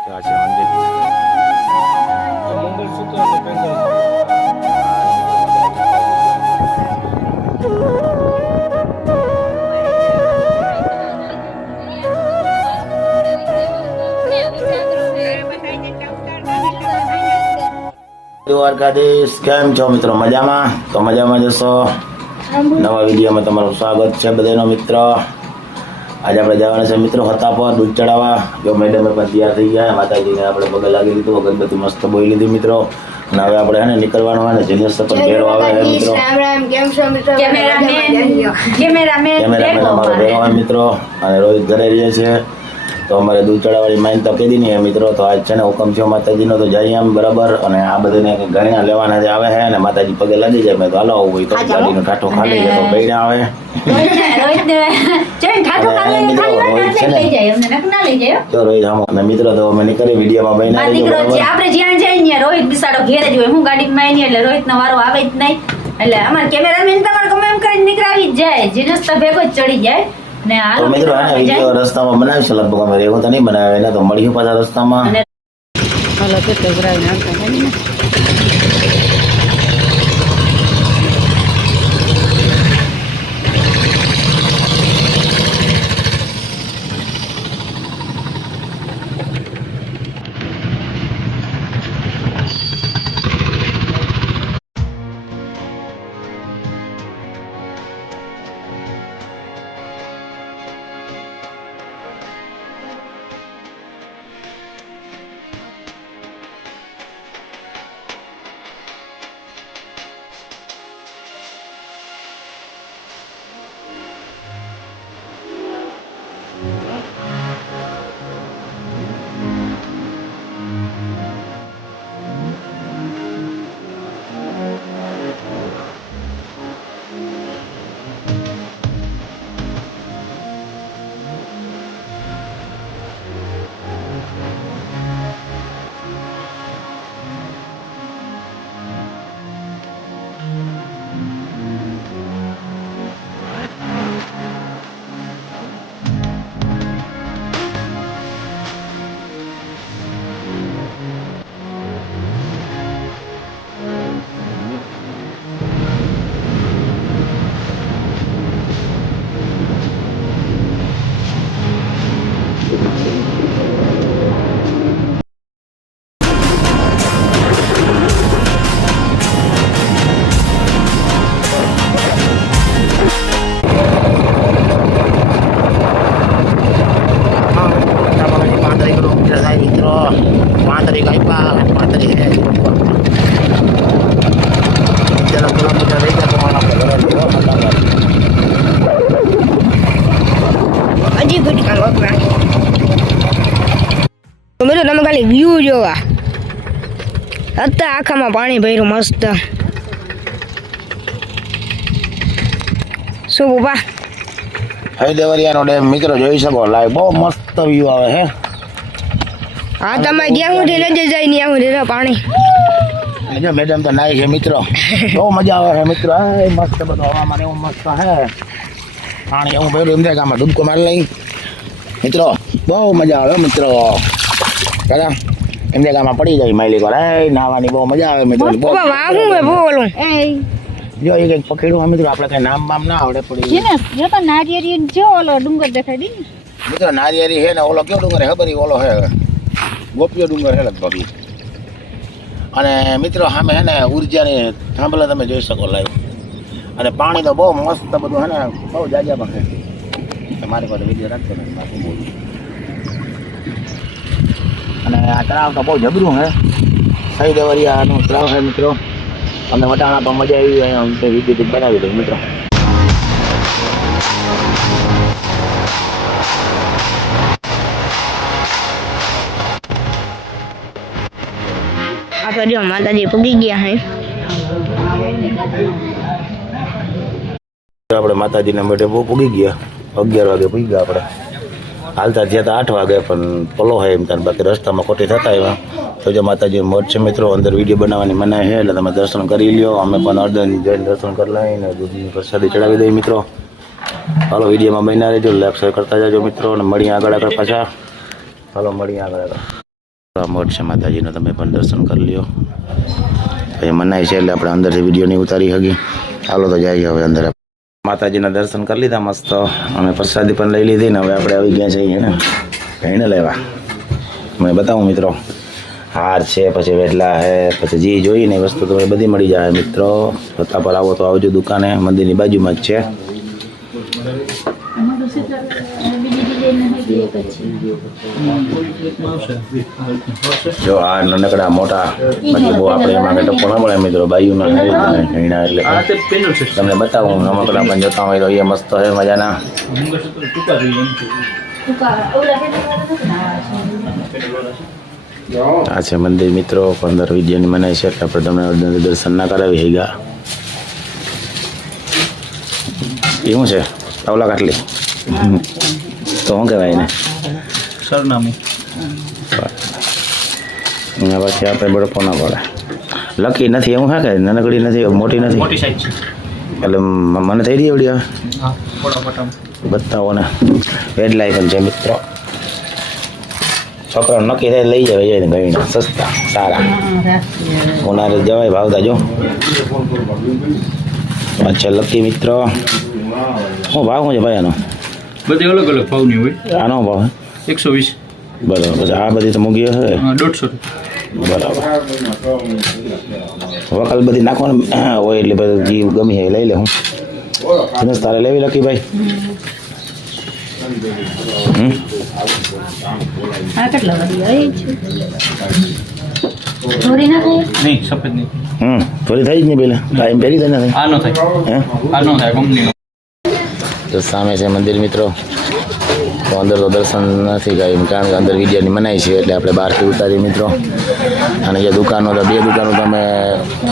તો આ છે મંદિર મંગળસૂત્ર અને પેન્ડલ દ્વારકાધીશ કેમ છો મિત્રો મજામાં તો મજામાં જશો નવા વિડીયોમાં તમારું સ્વાગત છે બધાનો મિત્ર આજે આપણે જવાના છે મિત્રો હતા પર દૂધ ચડાવવા. જો મેડમ પણ તૈયાર થઈ ગયા માતાજીને આપણે પગે લાગી લીધું અગરબત્તી મસ્ત બોઈ લીધી મિત્રો. અને હવે આપણે હે નીકળવાનું હોય ને જીનિયસ પણ ઘેરો આવે છે મિત્રો. કેમેરા કેમેરામેન અમારો ભેગો હોય મિત્રો. અને રોહિત ઘરે રહીએ છે. તો અમારે દૂધ ચડાવવાની તો કીધી નહીં. મિત્રો તો આજ છે ને હુકમ થયો માતાજીનો તો જઈએ આમ બરાબર. અને આ બધાને ગણ્યા લેવાના જે આવે છે અને માતાજી પગે લાગી જાય. મેં તો હાલો આવું હોય તો ગાડીનો ઠાઠો ખાલી જાય તો પૈણા આવે. રોહિત તો આમ અને મિત્રો તો અમે નીકળી વિડીયોમાં બહેના. આપણે જ્યાં જઈએ ને રોહિત બિસાડો ઘેર જ હોય. હું ગાડીમાં આવી એટલે રોહિતનો વારો આવે જ નહીં. એટલે અમારે કેમેરામેન તમારે ગમે એમ કરીને નીકળાવી જ જાય. જીનસ તો ભેગો જ ચડી જાય. ને તો મિત્રો આપણે વીડિયો. રસ્તામાં બનાવીશું લગભગ અમે. એવું તો નહીં બનાવે એને તો મળ્યું પાછા રસ્તામાં. હાલો તો હતા આખામાં પાણી ભર્યું મસ્ત. શું પપ્પા હવે દેવરિયાનો ડેમ મિત્રો જોઈ શકો લાઈવ બહુ મસ્ત વ્યૂ આવે હે. હા તમે જ્યાં સુધી નજર જાય ત્યાં સુધી પાણી. જો મેડમ તો નાય છે મિત્રો. બહુ મજા આવે છે મિત્રો. મસ્ત બધું હવામાન એવું મસ્ત હે. પાણી એવું ભર્યું એમ થાય આમાં ડૂબકો મારી લઈ મિત્રો બહુ મજા આવે મિત્રો. દાદા એમ થાય આમાં પડી જાય માઇલી હે નાવાની બહુ મજા આવે. મિત્રો બહુ પપ્પા વાહ હું. હે જો એક કંઈક પકડ્યું હોય મિત્રો આપણે કઈ નામ બામ ના આવડે પડી ને જો તો નારિયેળી જો ઓલો ડુંગર દેખાય દી મિત્રો નારિયેરી છે ને ઓલો કયો ડુંગર? હે ખબર ઈ ઓલો હે ગોપીઓ ડુંગર હે લગભગ અને મિત્રો સામે હે ને ઉર્જાની થાંભલા તમે જોઈ શકો લાઈવ અને પાણી તો બહુ મસ્ત બધું હે ને બહુ જાજા પણ હે તમારી પાસે વીડિયો રાખજો ને બાકી બોલું અને આ તળાવ તો બહુ જબરું હે. સહી દેવરિયાનું તળાવ હે મિત્રો. અમને વટાણા પણ મજા આવી અહીંયા વીડિયો બનાવી દઉં મિત્રો. આ તો જો માતાજી પૂગી ગયા હે. આપણે માતાજીના માટે બહુ પૂગી ગયા. અગિયાર વાગે પૂગી ગયા આપણે. હાલતા થયા તો આઠ વાગે, પણ પલો હોય એમ ત્યારે બાકી રસ્તામાં ખોટી થતા એવા તો જો માતાજી મઠ છે મિત્રો, અંદર વીડિયો બનાવવાની મનાય છે, એટલે તમે દર્શન કરી લ્યો. અમે પણ અર્ધન જઈને દર્શન કરી લઈને દૂધની પ્રસાદી ચડાવી દઈએ મિત્રો. હાલો, વિડીયોમાં બન્યા રહેજો. લાઈક શેર કરતા જાજો મિત્રો, અને મળીએ આગળ આગળ પાછા. હાલો, મળીએ આગળ આગળ. મઠ છે માતાજીનો, તમે પણ દર્શન કરી લ્યો. પછી મનાય છે, એટલે આપણે અંદરથી વીડિયો નહીં ઉતારી શકી હાલો, તો જાય હવે અંદર. માતાજીના દર્શન કરી લીધા મસ્ત. અમે પ્રસાદી પણ લઈ લીધી ને હવે આપણે આવી ગયા છીએ ને. ભેણ લેવા. મેં બતાવું મિત્રો. હાર છે, પછી વેટલા છે પછી જે જોઈએ ને વસ્તુ તમને બધી મળી જાય મિત્રો. સત્તા પર આવો તો આવજો દુકાને, મંદિરની બાજુમાં જ છે. જો આ નાનકડા મોટા મતલબ બહુ આપણે એમાં કે ટપ્પો ન મળે મિત્રો બાયુના ઘણા એટલે આ તે પેનલ છે. તમને બતાવું રમકડા પણ જોતા હોય તો એ મસ્ત છે મજાના. આ છે મંદિર મિત્રો પંદર વિદ્યાની મનાય છે એટલે આપણે તમને દર્શન ના કરાવી હેગા એ શું છે? પાવલા કાટલી. તો શું કહેવાય એને સરનામું. એના પછી આપણે બળપો ના પડે લકી નથી એવું હા કે નાનકડી નથી મોટી નથી? મોટી સાઈઝ એટલે મને થઈ રહી એવડી હવે હા બતાવો ને રેડ લાઈફ છે મિત્રો. છોકરાઓ નક્કી થાય લઈ જાય જાય ને ગઈને સસ્તા સારા. ઉનાળે જવાય ભાવતા જો. અચ્છા લકી મિત્રો. હું ભાવ શું છે ભાઈ આનો બધી અલગ અલગ ભાવની હોય. આનો ભાવ એકસો વીસ. બરાબર. પછી આ બધી તો મૂકી હશે? દોઢસો. બરાબર. વકાલ બધી નાખવાનું હોય એટલે બધી ગમી હે લઈ લે હું. દિનેશ તારે લેવી લકી ભાઈ હમ થોડી ના થાય નહીં સફેદ નહીં. હમ થોડી થઈ જ ને પેલા. ટાઈમ પહેરી થાય ને આ ન થાય. હે? આ ન થાય કંપનીનો. તો સામે છે મંદિર મિત્રો. તો અંદર તો દર્શન નથી કાંઈ કારણ કે અંદર વિદ્યાની મનાઈ છે એટલે આપણે બહારથી ઉતારી મિત્રો. અને જે દુકાનો હતા, બે દુકાનો તમે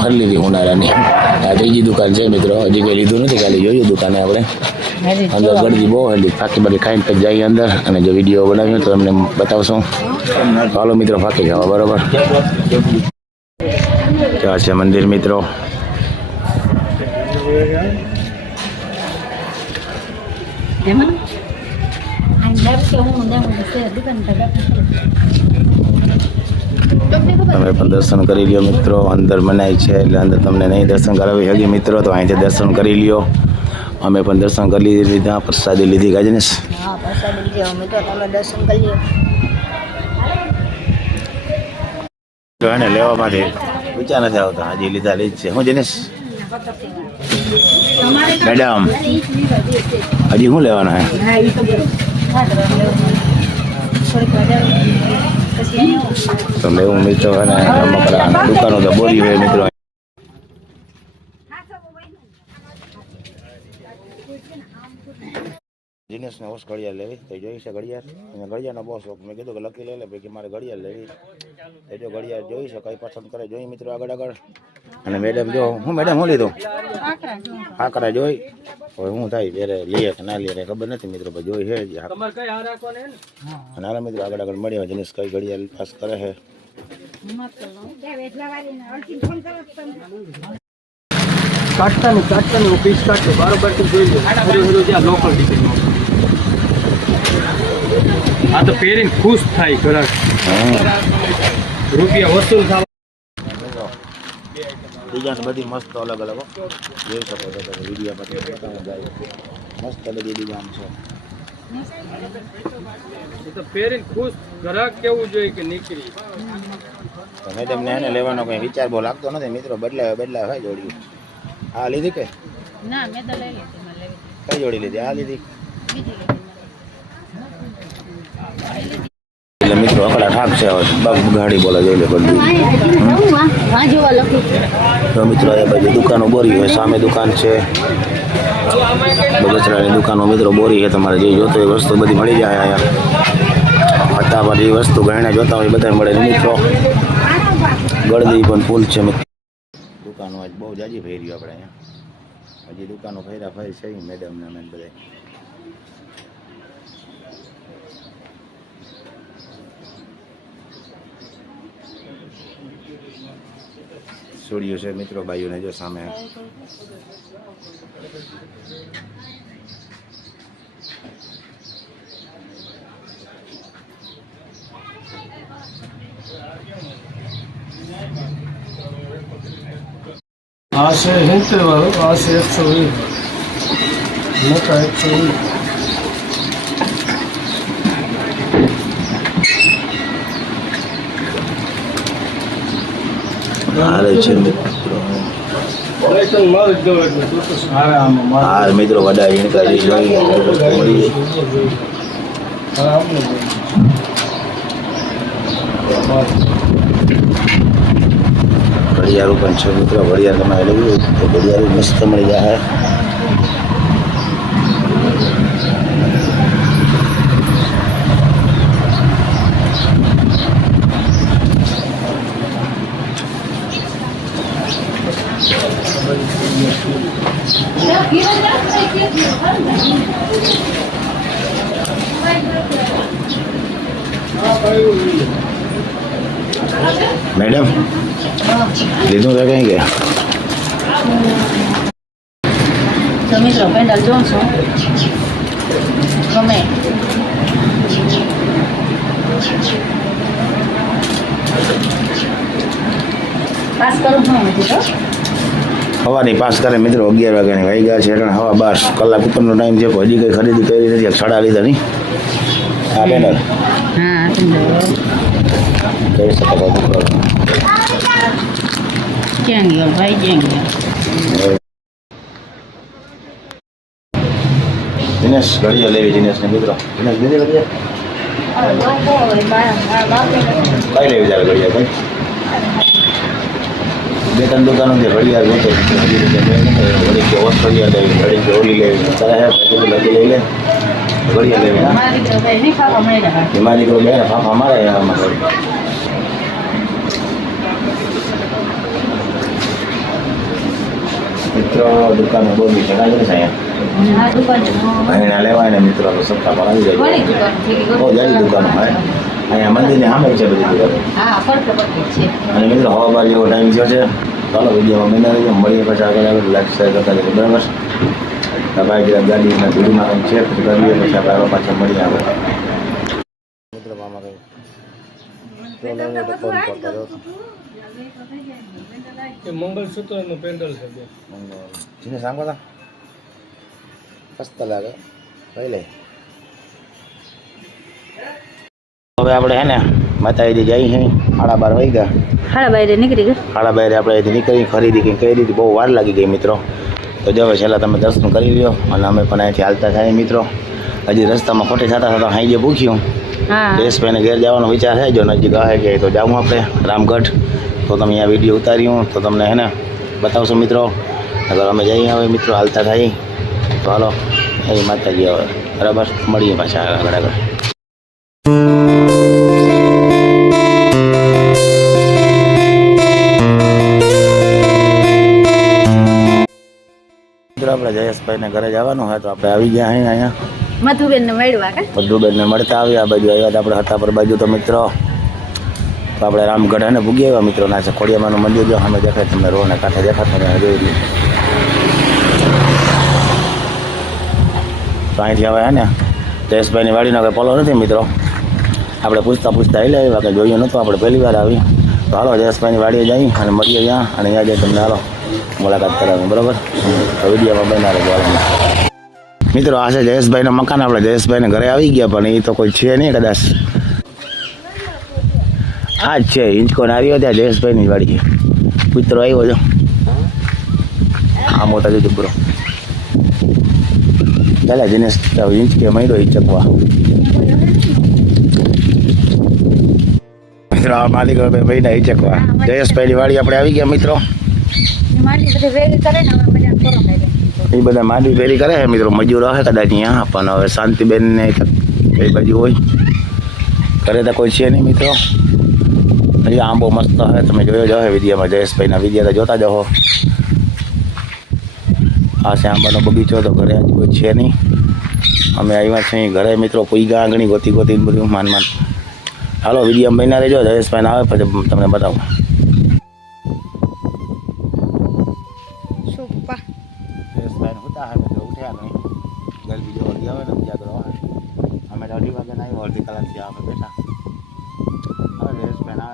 ફરી લીધી ઉનાળાની. આ ત્રીજી દુકાન છે મિત્રો, હજી કંઈ લીધું નથી, ખાલી જોયું દુકાને આપણે. અંદર ગળદી બહુ હતી, ફાકી બધી ખાઈને પછી જઈએ અંદર. અને જો વીડિયો બનાવ્યો તો તમને બતાવશું. ચાલો મિત્રો, ફાકી જવા, બરાબર? ત્યાં છે મંદિર મિત્રો. તમે પણ દર્શન કરી લ્યો મિત્રો. અંદર મનાય છે એટલે અંદર તમને નહીં દર્શન કરાવી હજી મિત્રો. તો અહીંથી દર્શન કરી લ્યો. અમે પણ દર્શન કરી લીધા પ્રસાદી લીધી ગાજનેશ હા પ્રસાદ લીધે. અમે તો તમે દર્શન કરી લ્યો. તો એને લેવામાંથી વિચાર નથી આવતા. હજી લીધા લીધ છે. હું જનેશ? મેડમ હજી શું લેવાના હે તો લેવું મિત્રો દુકાનો તો બોલી હોય મિત્રો. જીનેશને હોશ ઘડિયાળ લેવી. તો જોઈ છે ઘડિયાળ. અને ઘડિયાળનો બહુ શોખ મેં કીધું કે લકી લઈ લે પૈકી મારે ઘડિયાળ લેવી તો જો ઘડિયાળ જોઈ છે કઈ પસંદ કરે. જોઈ મિત્રો આગળ આગળ. અને મેડમ જો હું મેડમ હું લીધું? આકરા જોઈ. હવે શું થાય ત્યારે લઈએ કે ના લઈએ કંઈ ખબર નથી મિત્રો પણ જોઈ છે જ. તમારે કઈ આ રાખવાને અને હાલો મિત્રો આગળ આગળ મળીએ. જીનેશ કઈ ઘડિયાળ પાસ કરે છે. કાટતાનું કાટતાનું પીસ કાઢતો બારોબારથી જોઈ લો. હરું હરું જ્યાં લોકલ ડિઝાઇન આ તો પહેરીને ખુશ થાય ઘરાક. રૂપિયા વસૂલ થવા બીજાને બધી મસ્ત અલગ અલગ જોઈ શકો છો તમે વિડીયોમાં જાય મસ્ત બધી ડિઝાઇન છે. તો પહેરીને ખુશ ઘરાક કેવું જોઈએ કે નીકળી? તો મેડમ ને એને લેવાનો કઈ વિચાર બહુ લાગતો નથી. મિત્રો બદલાવે બદલાવે હોય જોડી. આ લીધી કે? ના મેં તો લઈ લીધી કઈ જોડી લીધી? આ લીધી. એટલે મિત્રો અકડા ઠાક છે બગ ગાડી બોલે જઈ લે બધી. તો મિત્રો એ બાજુ દુકાનો બોરી હોય. સામે દુકાન છે. બગસરાની દુકાનો મિત્રો બોરી છે. તમારે જે જોતો એ વસ્તુ બધી મળી જાય અહીંયા. ફટાફટ જે વસ્તુ ગયણા જોતા હોય એ બધા મળે મિત્રો. ગળદી પણ ફૂલ છે દુકાનો આજ બહુ જાજી ફેરી આપણે અહીંયા. હજી દુકાનો ફેરા ફેર છે મેડમ ને અમે બધા સોડિયું છે, મિત્રો બાઈઓને જો સામે. આ છે સિત્તેર વાળો આ છે એકસો વીસ મોટા એકસો વીસ હારે છે મિત્રો લાયસન્સ મારે જ દઉં એટલે તું તો સારા આમાં મારે હાર મિત્રો વડા ઈણકા જે જોઈએ. ઘડિયાળું પણ છે મિત્રો, ઘડિયાળ તમારે લેવું તો ઘડિયાળું મસ્ત મળી જાય મેડમ લીધું તો કઈ ગયા તો મિત્રો પેન્ડલ જોઉં ગમે પાસ કરું હું હજી તો હવાની પાસ કરે મિત્રો અગિયાર વાગ્યાની વાઈ ગયા છે એટલે હવા બાર કલાક ઉપરનો ટાઈમ છે. હજી કંઈ ખરીદી કરી નથી. છડા લીધા નહીં. આ પેનલ હા કહી શકો છો મિત્રો ક્યાં ગયો ભાઈ ક્યાં ગયો દિનેશ ઘડિયા લેવી દિનેશને મિત્રો દિનેશ લીધી ઘડિયા કઈ લેવી તારે ઘડિયા ભાઈ બે ત્રણ દુકાનો છે ઘડિયાળ જોતો ઘડી કે ઓસ ઘડિયાળ લેવી ઘડી કે ઓલી લેવી તારે તો લઈ લે ઘડિયાળ લેવી મારી દીકરો બે ફાફા મારે એમાં મિત્રો દુકાને બહુ બી ચડાવી છે અહીંયા. આ દુકાન અહીંના લેવાય ને મિત્રો તો સત્તા પર આવી જાય. બહુ જાડી દુકાનો હોય અહીંયા મંદિરની સામે છે બધી દુકાનો. અને મિત્રો હવા બાર જેવો ટાઈમ થયો છે. ચાલો વિડીયોમાં મહિના રહીએ મળીએ પછી આગળ આગળ. લાઈક શેર કરતા જઈએ બરાબર? ભાઈ જરા ગાડીના ધૂળમાં છે પછી કરીએ પછી આપણે આગળ પાછા મળીએ આપણે મિત્રો મામા કંઈ એ મંગળસૂત્રનું પેન્ડલ છે બે. જીને સાંગો તા. મસ્ત લાગે. લે. હવે આપણે હે ને માતાજી જઈ હે. હાડા બાર વહી ગયા. હાડા બહાર નીકળી ગયા. હાડા બાર આપણે અહીંથી નીકળી ખરીદી કંઈ કરી દીધી. બહુ વાર લાગી ગઈ મિત્રો. તો જો હવે છેલ્લા તમે દર્શન કરી લ્યો. અને અમે પણ અહીંથી હાલતા થાય મિત્રો. હજી રસ્તામાં ખોટી થતા થતા હાઈ જે ભૂખ્યું. દેશ દેશભાઈને ઘેર જવાનો વિચાર છે. જો નજીક આવે કે તો જાઉં આપણે. રામગઢ. તો તમે અહીંયા વીડિયો ઉતાર્યું તો તમને હે ને બતાવશો મિત્રો. અગર અમે જઈએ હવે મિત્રો હાલતા થાય તો હાલો એ માતાજી હવે. બરાબર? મળીએ પાછા આગળ આગળ. મિત્રો આપણે જયેશભાઈને ઘરે જવાનું હોય તો આપણે આવી ગયા અહીં અહીંયા. મધુબેન ને મળવા બધું મળતા આવ્યા બાજુ આવ્યા આપણે હતા પર બાજુ તો મિત્રો. તો આપણે રામગઢ અને ભૂગી આવ્યા મિત્રો, ના છે ખોડિયામાનું મંદિર જો અમે દેખાય, તમને રોડને કાંઠે દેખાતા ને જોઈ લઈએ તો અહીંથી હવે ને, જયેશભાઈની વાડીનો કંઈ પલો નથી મિત્રો. આપણે પૂછતા પૂછતા આવી આવ્યા કે જોયું નહોતું, આપણે પહેલી વાર આવી. તો હાલો, જયેશભાઈની વાડીએ જઈ અને મળીએ ત્યાં, અને અહીંયા જઈ તમને હાલો મુલાકાત કરાવી બરાબર? તો વિડીયોમાં બના મિત્રો, આ છે જયેશભાઈના મકાન, આપણે જયેશભાઈને ઘરે આવી ગયા, પણ એ તો કોઈ છે નહીં કદાચ. આ જ છે ઇંચકોન આવ્યો ત્યાં જયેશભાઈની વાડી કૂતરો આવ્યો છો. આ મોટા જો દીકરો પેલા દિનેશ હિંચકે મળ્યો હિંચકવા મિત્રો આ માલિક ભાઈના હિંચકવા જયેશભાઈની વાડી આપણે આવી ગયા મિત્રો. એ બધા માંડવી ફેરી કરે છે. મિત્રો. મજૂર આવે કદાચ અહીંયા પણ હવે શાંતિબેન ને કઈ બાજુ હોય. ઘરે તો કોઈ છે નહીં મિત્રો. હજી આંબો મસ્ત હે તમે જોયો જ હશે વિડીયોમાં જયેશભાઈના વીડિયો. તો જોતા જ હો આ છે આંબાનો બગીચો. તો ઘરે હજી કોઈ છે નહીં. અમે આવ્યા છીએ ઘરે. મિત્રો કોઈ આંગણી ગોતી ગોતી બધું માન માન. હાલો વીડિયો બન્યા રહેજો. જયેશભાઈને આવે પછી તમને બતાવું. જયેશભાઈને હોતા હે મિત્રો. ઉઠ્યા નહીં. ગરબી અડધી આવે ને બીજા અમે અઢી વાગે ના આવ્યો અડધી કલાકથી અમે બેઠા.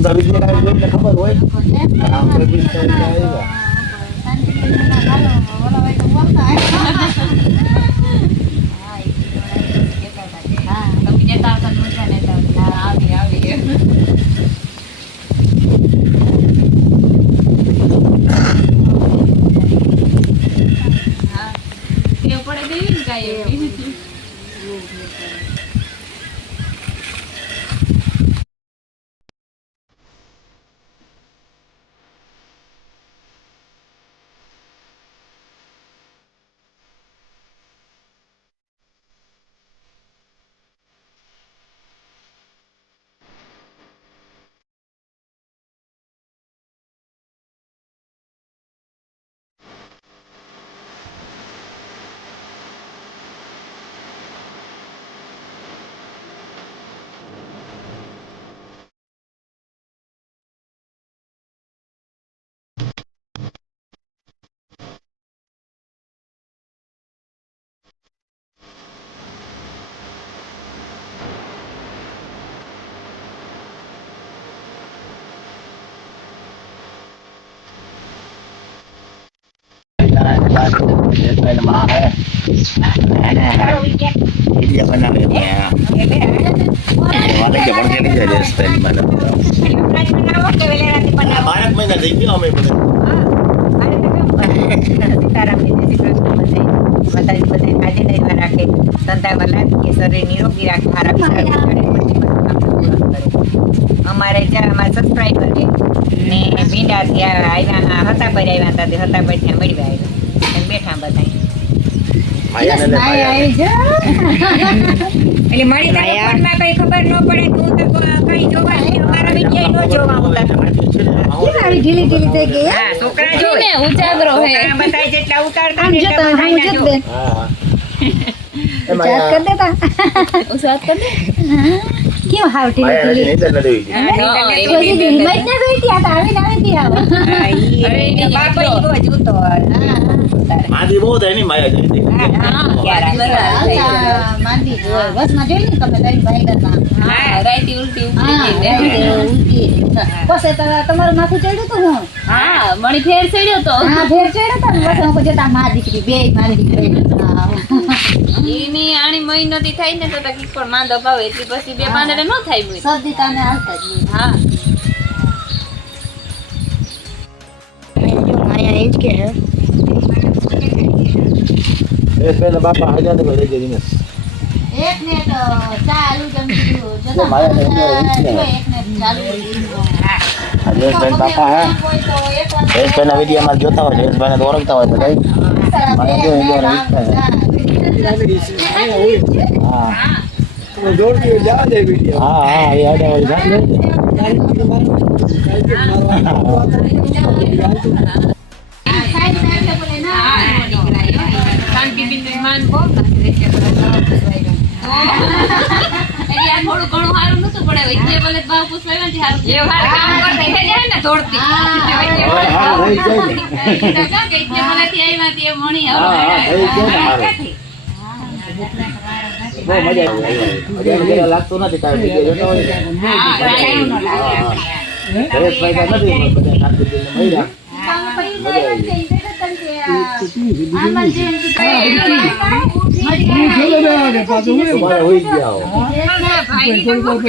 ઊંધા બીજી કાંઈ જોઈને ખબર હોય. આમ કોઈ પૂછતા હોય અમારે સબસ્ક્રાઈબર ને ભીંડા ત્યાં આવ્યા હતા પર આવ્યા હતા હતા પર મળ્યા આવ્યા એમ બેઠા બધા માયાને લે માયાને. એટલે મારી તને ફોનમાં કઈ ખબર ન પડે તું તો કઈ જોવા જોવા આવતા. ઢીલી ઢીલી થઈ ગઈ હા છોકરા જોવે ઉજાગરો હે. છોકરા જેટલા ઉતારતા ને એટલા હા, કરી દેતા. કર દે. કેમ હાવ ઢીલી માયાને ઢીલી? નીંદર નથી ઉડી. હા, નીકળે કોઈ દી હિંમત ના જોઈતી આ તાવે ના આવીને આવો. એને એની. માદી બહુ થાયની માયા ક્યારે માંદી જ હોય. બસમાં જોઈ ને તમે તારી ભાઈ કરતા હા, રાઈતી ઉલટી ઉલટી પછી તો તમારું માથું ચડ્યું તો હું? હા મણી ફેર ચડ્યો તો. હા ફેર ચડ્યો તો બસ હું જતા મા દીકરી બે મારી દીકરી. હા. એની આણી મહિનો થી થાય ને તો તો કીક પણ માં દબાવે એટલી પછી બે પાંદડે ન થાય મોય. સર્દી તાને હાલતા જ હા. જો માયા એજ કે હે જયેશભાઈના બાપા હાજા ને કોઈ લઈ જઈ એક ને તો ચાલુ જમી જો માયા એક ને ચાલુ આ બાપા હે. જયેશભાઈના વિડીયોમાં જોતા હોય જયેશભાઈને તો ઓળખતા હોય હોય એ માન એટલે આ થોડું ઘણું સારું નતું પડે જે ભલે ભાવ પૂછવા ને સારું એ વાર કામ કરતા થઈ જાય ને મણી હા હા હવે. બહુ મજા આવી મજા ઘરે લાગતું નથી તારે વીડિયો જોતા હોય ને. હા, ટાઈમ નો લાગે. હા, હા. જયેશભાઈ તો નથી બધા જોડે ના આવે પાછું હું તમારે હોઈ ગયા